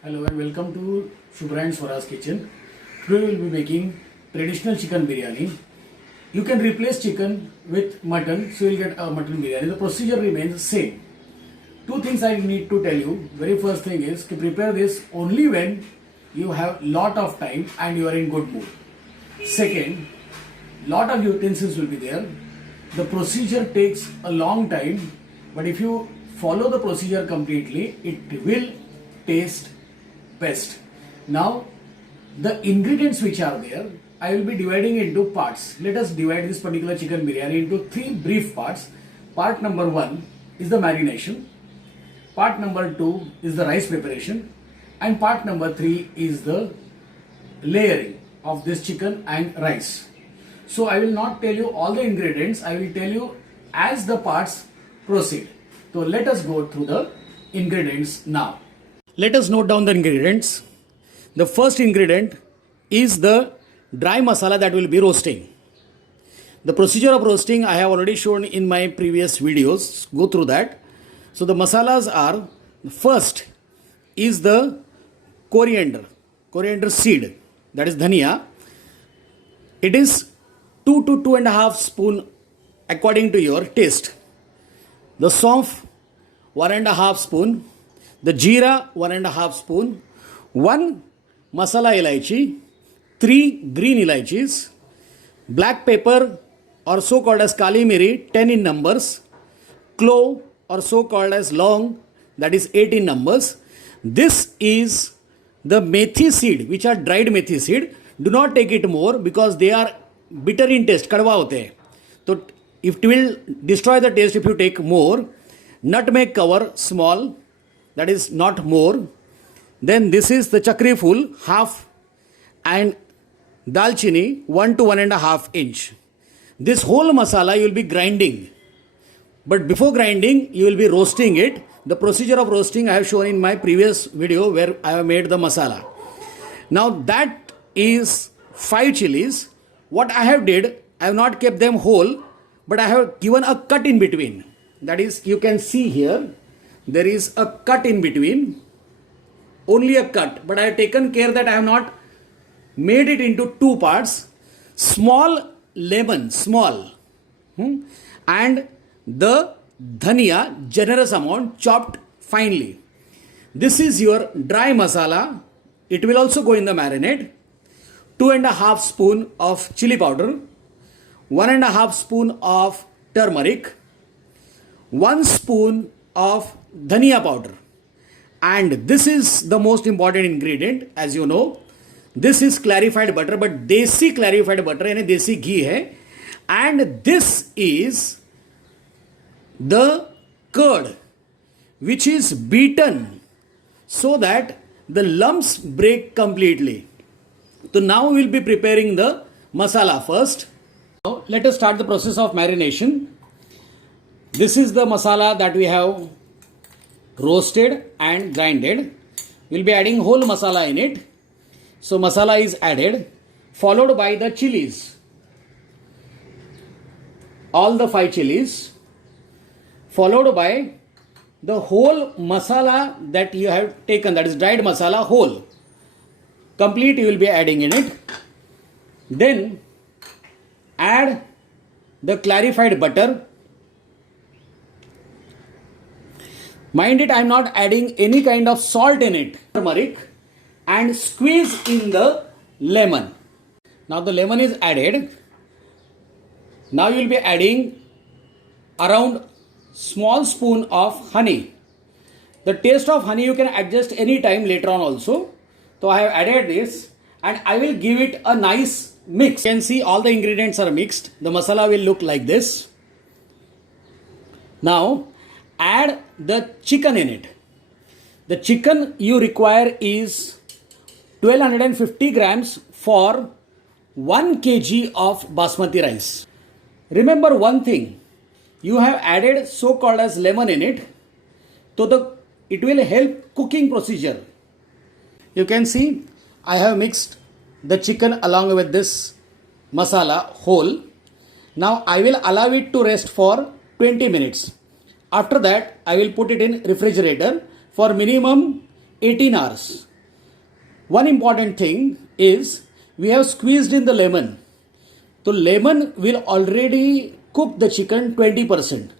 Hello and welcome to Shubhra and Swaraj Kitchen. Today we will be making traditional chicken biryani. You can replace chicken with mutton, so you will get a mutton biryani. The procedure remains same. Two things I need to tell you. Very first thing is to prepare this only when you have lot of time and you are in good mood. Second, lot of utensils will be there. The procedure takes a long time, but if you follow the procedure completely, it will taste best. Now, the ingredients which are there, I will be dividing into parts. Let us divide this particular chicken biryani into three brief parts. Part number 1 is the marination. Part number 2 is the rice preparation. And part number 3 is the layering of this chicken and rice. So I will not tell you all the ingredients. I will tell you as the parts proceed. So let us go through the ingredients now. Let us note down the ingredients. The first ingredient is the dry masala that will be roasting. The procedure of roasting I have already shown in my previous videos. Go through that. So the masalas are, first is the coriander seed, that is dhania. It is 2 to 2.5 spoon according to your taste. The saunf 1.5 spoon. The jeera 1.5 spoon, 1 masala elaichi, 3 green elaichis, black pepper or so called as kali miri 10 in numbers, clove or so called as long, that is 8 in numbers. This is the methi seed, which are dried methi seed. Do not take it more because they are bitter in taste, kadwa hote hai. So it will destroy the taste if you take more. Nutmeg cover small, that is not more. Then this is the chakri phul, half, and dalchini 1 to 1.5 inch. This whole masala you will be grinding, but before grinding you will be roasting it. The procedure of roasting I have shown in my previous video where I have made the masala. Now that is 5 chilies. What I have did, I have not kept them whole, but I have given a cut in between. That is, you can see here, there is a cut in between, only a cut, but I have taken care that I have not made it into two parts. Small lemon, small, and the dhania, generous amount, chopped finely. This is your dry masala. It will also go in the marinade. 2.5 spoon of chili powder, 1.5 spoon of turmeric, 1 spoon of dhania powder, and this is the most important ingredient. As you know, this is clarified butter, but desi clarified butter यानी desi ghee है, and this is the curd which is beaten so that the lumps break completely. So now we will be preparing the masala first. Now let us start the process of marination. This is the masala that we have roasted and grinded. We will be adding whole masala in it. So masala is added, followed by the chilies. All the 5 chilies, followed by the whole masala that you have taken, that is dried masala whole. Complete you will be adding in it. Then add the clarified butter. Mind it, I am not adding any kind of salt in it. Turmeric, and squeeze in the lemon. Now the lemon is added. Now you will be adding around small spoon of honey. The taste of honey you can adjust any time later on also. So I have added this and I will give it a nice mix. You can see all the ingredients are mixed. The masala will look like this. Now add the chicken in it. The chicken you require is 1250 grams for 1 kg of basmati rice. Remember one thing, you have added so called as lemon in it, so it will help cooking procedure. You can see I have mixed the chicken along with this masala whole. Now I will allow it to rest for 20 minutes. After that, I will put it in refrigerator for minimum 18 hours. One important thing is we have squeezed in the lemon. So lemon will already cook the chicken 20%.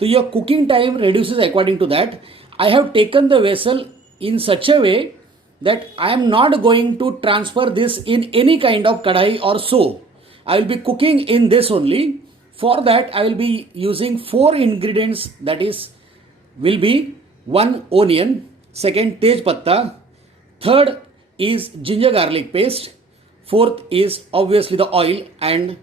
So your cooking time reduces according to that. I have taken the vessel in such a way that I am not going to transfer this in any kind of kadai or so. I will be cooking in this only. For that I will be using 4 ingredients, that is will be 1 onion, second tej patta, third is ginger garlic paste, fourth is obviously the oil, and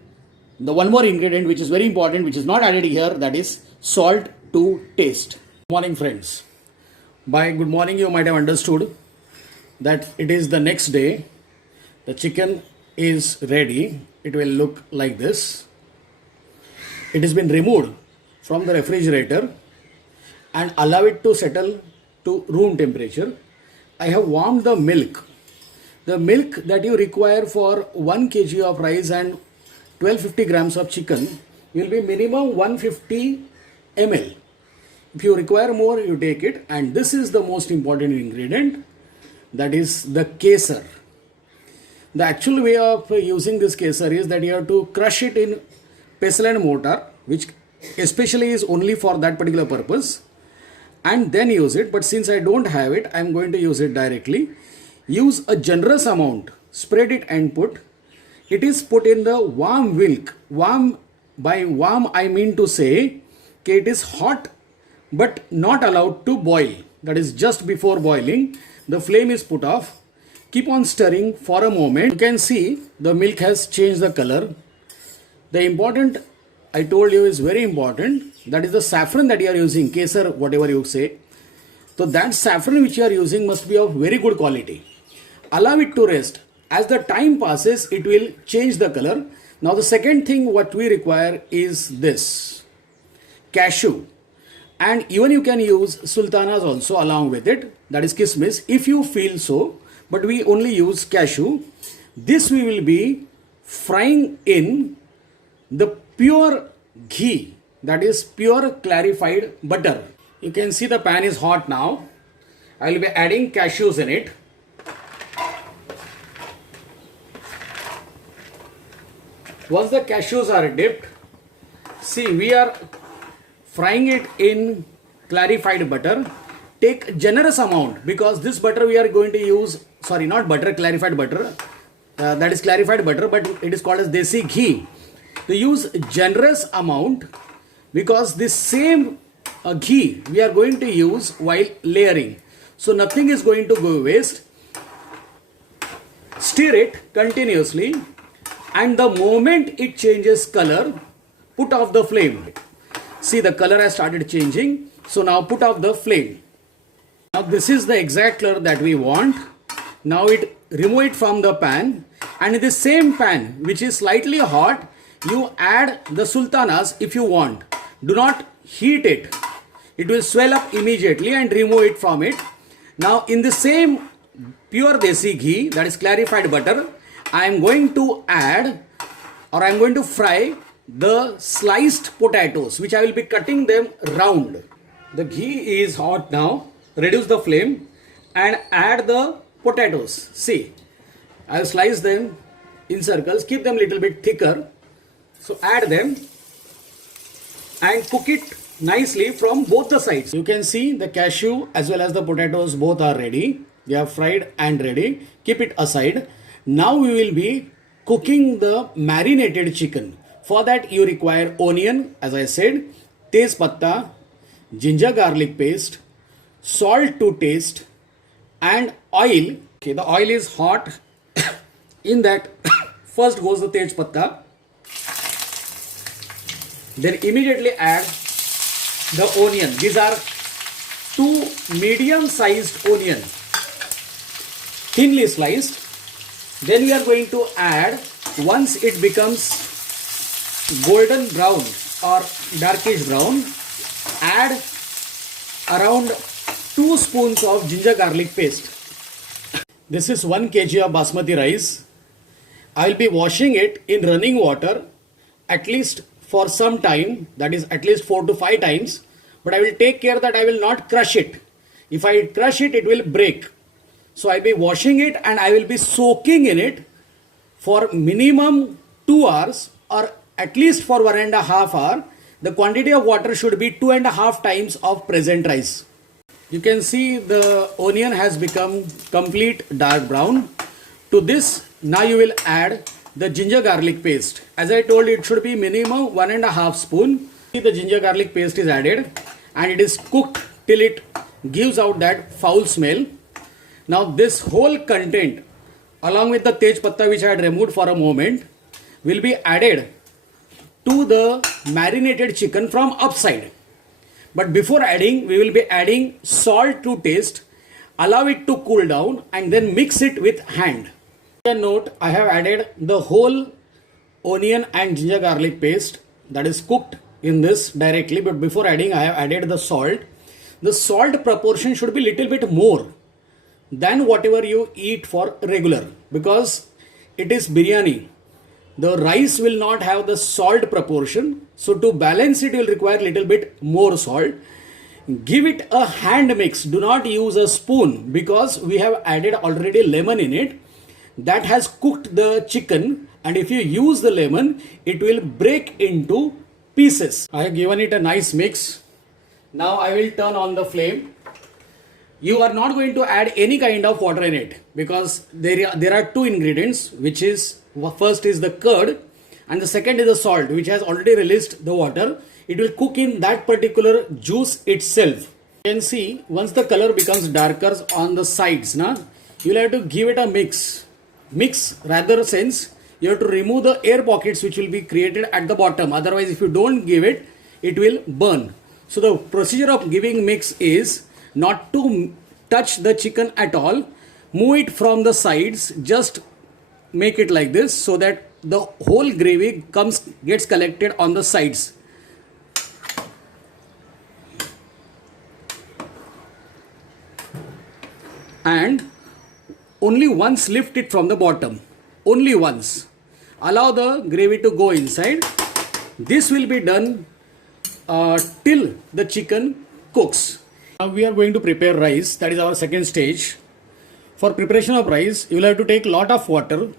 the one more ingredient which is very important, which is not added here, that is salt to taste. Good morning friends. By good morning you might have understood that it is the next day. The chicken is ready. It will look like this. It has been removed from the refrigerator and allow it to settle to room temperature. I have warmed the milk. The milk that you require for 1 kg of rice and 1250 grams of chicken will be minimum 150 ml. If you require more, you take it. And this is the most important ingredient, that is the kesar. The actual way of using this kesar is that you have to crush it in pestle and mortar, which especially is only for that particular purpose, and then use it. But since I don't have it, I am going to use it directly. Use a generous amount, spread it and put. It is put in the warm milk. Warm, by warm I mean to say, okay, it is hot but not allowed to boil. That is just before boiling. The flame is put off. Keep on stirring for a moment. You can see the milk has changed the color. The important, I told you, is very important. That is the saffron that you are using, kesar, whatever you say. So that saffron which you are using must be of very good quality. Allow it to rest. As the time passes, it will change the color. Now the second thing what we require is this, cashew. And even you can use sultanas also along with it, that is kismis, if you feel so. But we only use cashew. This we will be frying in the pure ghee, that is pure clarified butter. You can see the pan is hot now. I will be adding cashews in it. Once the cashews are dipped, see, we are frying it in clarified butter. Take generous amount, because this butter we are going to use, sorry, not butter, clarified butter, that is clarified butter, but it is called as desi ghee. To use generous amount, because this same ghee we are going to use while layering. So nothing is going to go waste. Stir it continuously, and the moment it changes color, put off the flame. See, the color has started changing. So now put off the flame. Now this is the exact color that we want. Now remove it from the pan, and in the same pan which is slightly hot, you add the sultanas if you want. Do not heat it. It will swell up immediately, and remove it from it. Now in the same pure desi ghee, that is clarified butter, I am going to add, or I am going to fry the sliced potatoes, which I will be cutting them round. The ghee is hot now. Reduce the flame and add the potatoes. See, I have sliced them in circles. Keep them a little bit thicker. So add them and cook it nicely from both the sides. You can see the cashew as well as the potatoes both are ready. They are fried and ready. Keep it aside. Now we will be cooking the marinated chicken. For that you require onion, as I said, tej patta, ginger garlic paste, salt to taste, and oil. Okay, the oil is hot. In that first goes the tej patta. Then immediately add the onion. These are 2 medium sized onions, thinly sliced. Then we are going to add, once it becomes golden brown or darkish brown, add around 2 spoons of ginger garlic paste. This is 1 kg of basmati rice. I will be washing it in running water at least for some time, that is at least 4 to 5 times, but I will take care that I will not crush it. If I crush it, it will break. So I'll be washing it and I will be soaking in it for minimum 2 hours or at least for 1.5 hours. The quantity of water should be 2.5 times of present rice. You can see the onion has become complete dark brown. To this, now you will add the ginger garlic paste. As I told you, it should be minimum 1.5 spoon. See, the ginger garlic paste is added and it is cooked till it gives out that foul smell. Now this whole content along with the tej patta which I had removed for a moment will be added to the marinated chicken from upside. But before adding, we will be adding salt to taste, allow it to cool down and then mix it with hand. Note, I have added the whole onion and ginger garlic paste that is cooked in this directly, but before adding I have added the salt. The salt proportion should be little bit more than whatever you eat for regular, because it is biryani. The rice will not have the salt proportion, so to balance it you will require little bit more salt. Give it a hand mix, do not use a spoon, because we have added already lemon in it that has cooked the chicken, and if you use the lemon it will break into pieces. I have given it a nice mix. Now I will turn on the flame. You are not going to add any kind of water in it, because there are two ingredients, which is first is the curd and the second is the salt, which has already released the water. It will cook in that particular juice itself. You can see once the color becomes darker on the sides, you will have to give it a mix rather sense. You have to remove the air pockets which will be created at the bottom, otherwise if you don't give it, it will burn. So the procedure of giving mix is not to touch the chicken at all, move it from the sides, just make it like this so that the whole gravy gets collected on the sides. And only once lift it from the bottom, only once. Allow the gravy to go inside. This will be done till the chicken cooks. Now we are going to prepare rice. That is our second stage. For preparation of rice, you will have to take lot of water,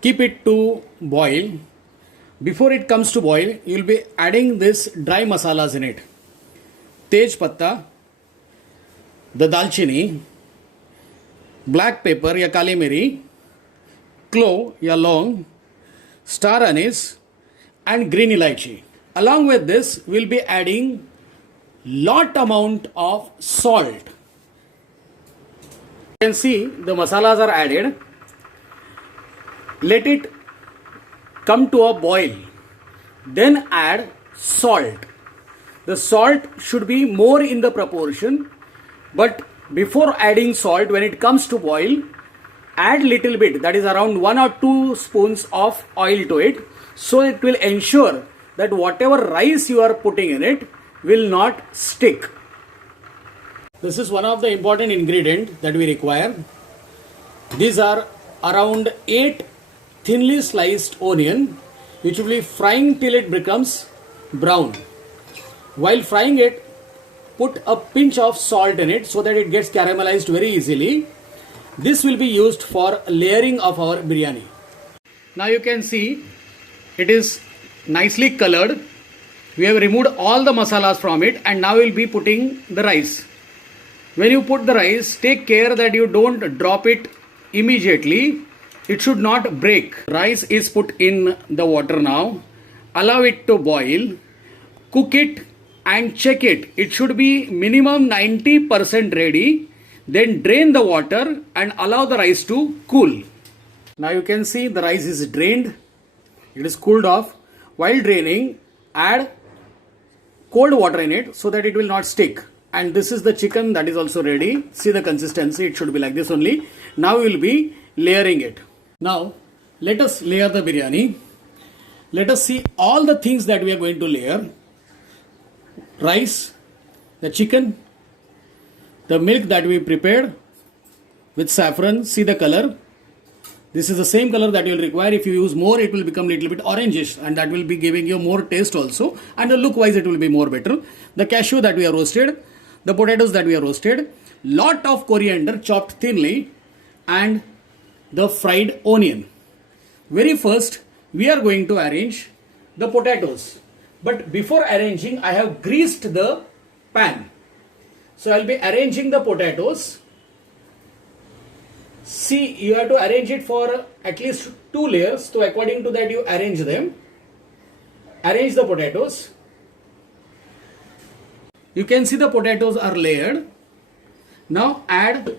keep it to boil. Before it comes to boil, you will be adding this dry masalas in it. Tej patta, the dalchini, black pepper ya kali miri, clove ya long, star anise and green elaichi. Along with this, we will be adding lot amount of salt. You can see the masalas are added. Let it come to a boil. Then add salt. The salt should be more in the proportion, but before adding salt, when it comes to boil, add little bit, that is around 1 or 2 spoons of oil to it, so it will ensure that whatever rice you are putting in it will not stick. This is one of the important ingredients that we require. These are around 8 thinly sliced onion, which will be frying till it becomes brown. While frying it, put a pinch of salt in it so that it gets caramelized very easily. This will be used for layering of our biryani. Now you can see it is nicely colored. We have removed all the masalas from it, and now we will be putting the rice. When you put the rice, take care that you don't drop it immediately. It should not break. Rice is put in the water now. Allow it to boil. Cook it and check it. It should be minimum 90% ready. Then drain the water and allow the rice to cool. Now you can see the rice is drained. It is cooled off. While draining, add cold water in it so that it will not stick. And this is the chicken that is also ready. See the consistency, it should be like this only. Now we will be layering it. Now let us layer the biryani. Let us see all the things that we are going to layer. Rice, the chicken, the milk that we prepared with saffron. See the color. This is the same color that you will require. If you use more, it will become little bit orangish, and that will be giving you more taste also, and the look wise it will be more better. The cashew that we have roasted, the potatoes that we have roasted, lot of coriander chopped thinly, and the fried onion. Very first, we are going to arrange the potatoes. But before arranging, I have greased the pan. So I'll be arranging the potatoes. See, you have to arrange it for at least 2 layers. So according to that, you arrange them. Arrange the potatoes. You can see the potatoes are layered. Now add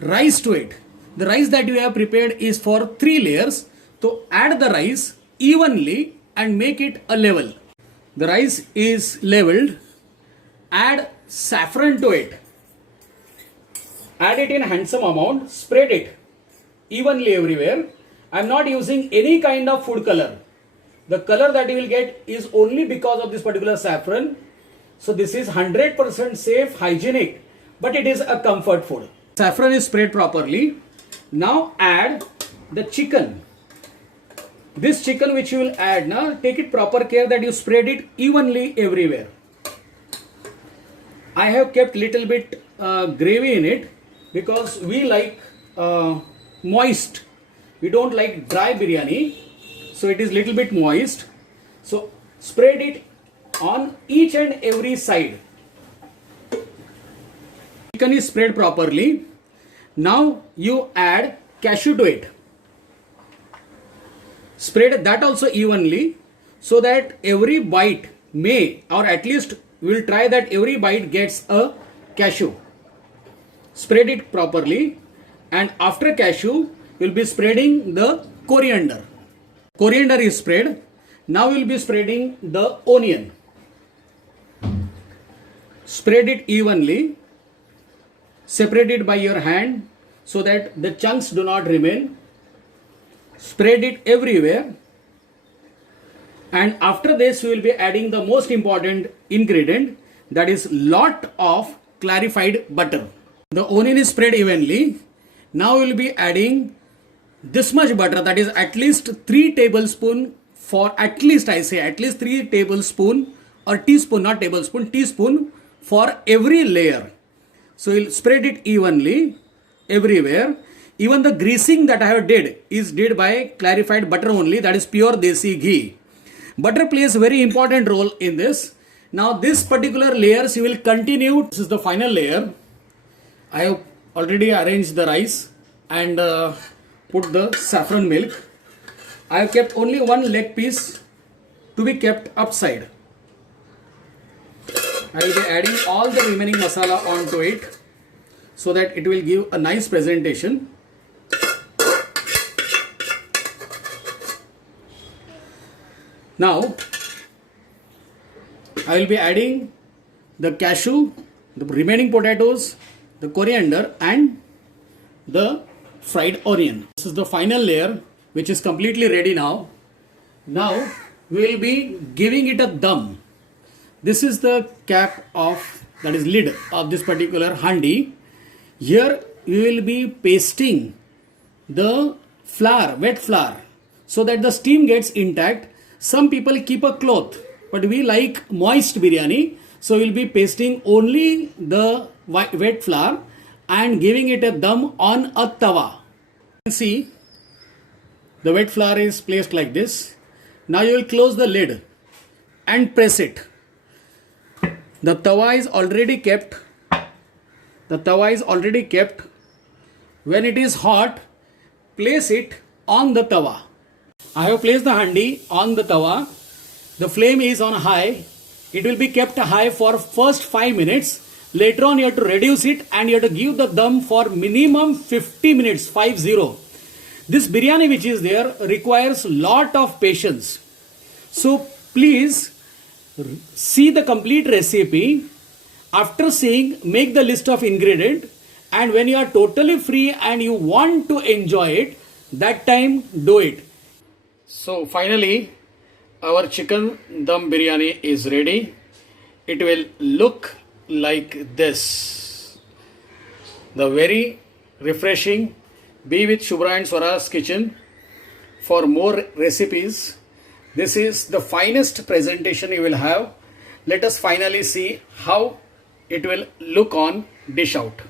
rice to it. The rice that you have prepared is for 3 layers. So add the rice evenly and make it a level. The rice is leveled. Add saffron to it. Add it in handsome amount. Spread it evenly everywhere. I am not using any kind of food color. The color that you will get is only because of this particular saffron. So this is 100% safe, hygienic, but it is a comfort food. Saffron is spread properly. Now add the chicken. This chicken which you will add now, take it proper care that you spread it evenly everywhere. I have kept little bit gravy in it because we like moist. We don't like dry biryani. So it is little bit moist. So spread it on each and every side. Chicken is spread properly. Now you add cashew to it. Spread that also evenly so that every bite may, or at least we will try that every bite gets a cashew. Spread it properly, and after cashew we will be spreading the coriander. Coriander is spread. Now we will be spreading the onion. Spread it evenly. Separate it by your hand so that the chunks do not remain. Spread it everywhere. And after this, we will be adding the most important ingredient, that is lot of clarified butter. The onion is spread evenly. Now we will be adding this much butter, that is at least 3 tablespoons for at least 3 tablespoons or teaspoon, not tablespoon, teaspoon for every layer. So we'll spread it evenly everywhere. Even the greasing that I have did by clarified butter only, that is pure desi ghee. Butter plays a very important role in this. Now this particular layers you will continue. This is the final layer. I have already arranged the rice and put the saffron milk. I have kept only one leg piece to be kept upside. I will be adding all the remaining masala onto it so that it will give a nice presentation. Now I will be adding the cashew, the remaining potatoes, the coriander and the fried onion. This is the final layer which is completely ready now. Now we will be giving it a dum. This is the cap of, that is lid of this particular handi. Here we will be pasting the flour, wet flour, so that the steam gets intact. Some people keep a cloth, but we like moist biryani, so we will be pasting only the wet flour and giving it a dum on a tawa. You can see the wet flour is placed like this. Now you will close the lid and press it. The tawa is already kept. When it is hot, place it on the tawa. I have placed the handi on the tawa. The flame is on high. It will be kept high for first 5 minutes. Later on you have to reduce it and you have to give the dum for minimum 50 minutes, 50. This biryani which is there requires lot of patience. So please see the complete recipe. After seeing, make the list of ingredients, and when you are totally free and you want to enjoy it, that time do it. So finally our chicken dum biryani is ready. It will look like this. The very refreshing. Be with Shubhra and Swara's kitchen for more recipes. This is the finest presentation you will have. Let us finally see how it will look on dish out.